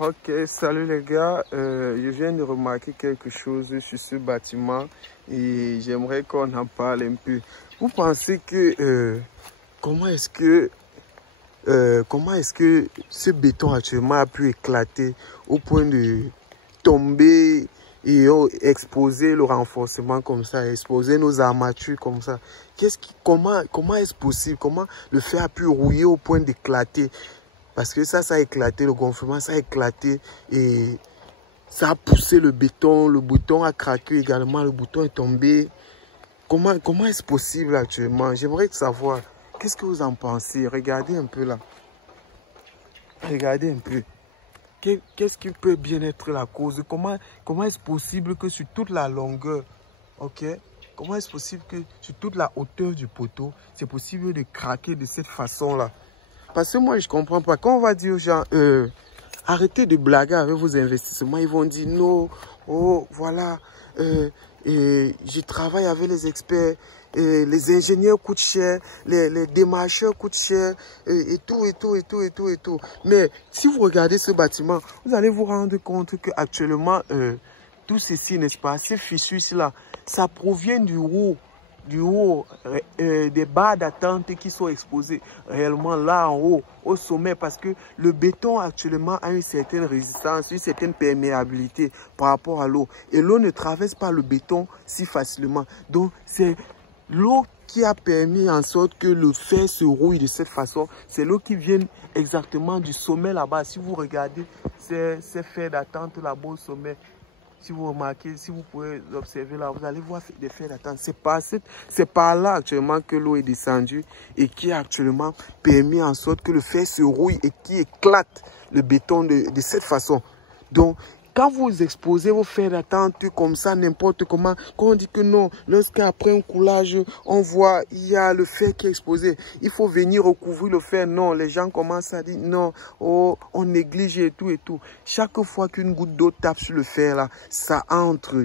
Ok, salut les gars. Je viens de remarquer quelque chose sur ce bâtiment et j'aimerais qu'on en parle un peu. Vous pensez que comment est-ce que ce béton actuellement a pu éclater au point de tomber et exposer le renforcement comme ça, exposer nos armatures comme ça? Comment est-ce possible? Comment le fer a pu rouiller au point d'éclater? Parce que ça a éclaté, le gonflement, ça a éclaté et ça a poussé le bouton a craqué également, le bouton est tombé. Comment est-ce possible actuellement? J'aimerais savoir, qu'est-ce que vous en pensez? Regardez un peu là. Regardez un peu. Qu'est-ce qui peut bien être la cause? Comment est-ce possible que sur toute la longueur, ok? Comment est-ce possible que sur toute la hauteur du poteau, c'est possible de craquer de cette façon-là? Parce que moi, je ne comprends pas. Quand on va dire aux gens, arrêtez de blaguer avec vos investissements, ils vont dire non, oh, voilà, et je travaille avec les experts, et les ingénieurs coûtent cher, les démarcheurs coûtent cher, et tout. Mais si vous regardez ce bâtiment, vous allez vous rendre compte qu'actuellement, tout ceci, n'est-ce pas, ces fissures-là, ça provient du haut des barres d'attente qui sont exposées réellement là en haut, au sommet, parce que le béton actuellement a une certaine résistance, une certaine perméabilité par rapport à l'eau. Et l'eau ne traverse pas le béton si facilement. Donc, c'est l'eau qui a permis en sorte que le fer se rouille de cette façon. C'est l'eau qui vient exactement du sommet là-bas. Si vous regardez ces fers d'attente là-bas au sommet, si vous remarquez, si vous pouvez observer là, vous allez voir des fers d'attente. C'est par là actuellement que l'eau est descendue et qui a actuellement permis en sorte que le fer se rouille et qui éclate le béton de cette façon. Donc, quand vous exposez vos fers d'attente comme ça, n'importe comment, quand on dit que non, lorsqu'après un coulage, on voit, il y a le fer qui est exposé, il faut venir recouvrir le fer. Non, les gens commencent à dire non, oh, on néglige et tout. Chaque fois qu'une goutte d'eau tape sur le fer, là, ça entre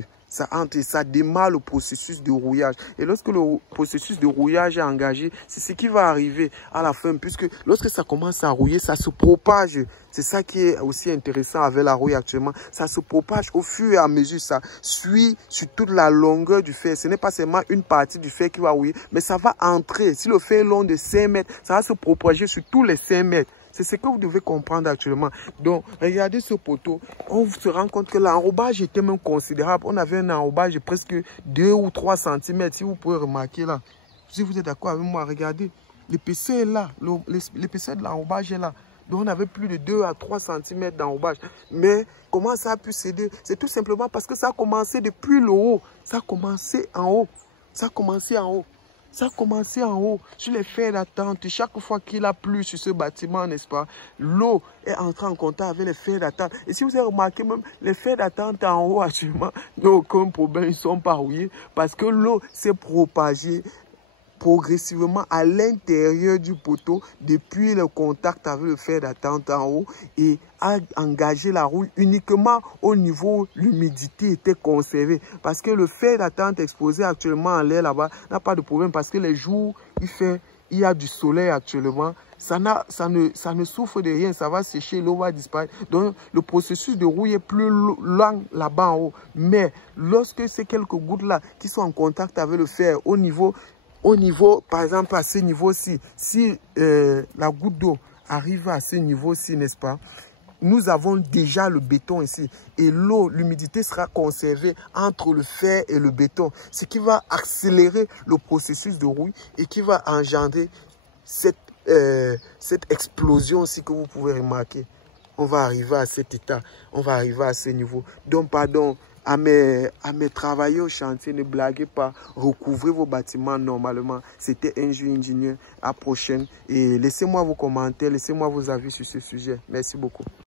et ça démarre le processus de rouillage. Et lorsque le processus de rouillage est engagé, c'est ce qui va arriver à la fin, puisque lorsque ça commence à rouiller, ça se propage. C'est ça qui est aussi intéressant avec la rouille actuellement. Ça se propage au fur et à mesure, ça suit sur toute la longueur du fer. Ce n'est pas seulement une partie du fer qui va rouiller, mais ça va entrer. Si le fer est long de 5 mètres, ça va se propager sur tous les 5 mètres. C'est ce que vous devez comprendre actuellement. Donc, regardez ce poteau. On se rend compte que l'enrobage était même considérable. On avait un enrobage de presque 2 ou 3 cm. Si vous pouvez remarquer là. Si vous êtes d'accord avec moi, regardez. L'épaisseur est là. L'épaisseur de l'enrobage est là. Donc, on avait plus de 2 à 3 cm d'enrobage. Mais comment ça a pu céder? C'est tout simplement parce que ça a commencé depuis le haut. Ça a commencé en haut. Ça a commencé en haut. Ça a commencé en haut, sur les fers d'attente. Chaque fois qu'il a plu sur ce bâtiment, n'est-ce pas, l'eau est entrée en contact avec les fers d'attente. Et si vous avez remarqué, même les fers d'attente en haut actuellement n'ont aucun problème, ils ne sont pas rouillés parce que l'eau s'est propagée progressivement à l'intérieur du poteau depuis le contact avec le fer d'attente en haut et a engagé la rouille uniquement au niveau où l'humidité était conservée. Parce que le fer d'attente exposé actuellement en l'air là-bas n'a pas de problème parce que les jours il y a du soleil actuellement. Ça ne souffre de rien, ça va sécher, l'eau va disparaître. Donc, le processus de rouille est plus lent là-bas en haut. Mais lorsque ces quelques gouttes-là qui sont en contact avec le fer au niveau, par exemple, à ce niveau-ci, si la goutte d'eau arrive à ce niveau-ci, n'est-ce pas, nous avons déjà le béton ici. Et l'eau, l'humidité sera conservée entre le fer et le béton. Ce qui va accélérer le processus de rouille et qui va engendrer cette explosion aussi que vous pouvez remarquer. On va arriver à cet état. On va arriver à ce niveau. Donc, pardon. À mes travailleurs au chantier, ne blaguez pas, recouvrez vos bâtiments normalement. C'était Ingénieur. À la prochaine. Et laissez-moi vos commentaires, laissez-moi vos avis sur ce sujet. Merci beaucoup.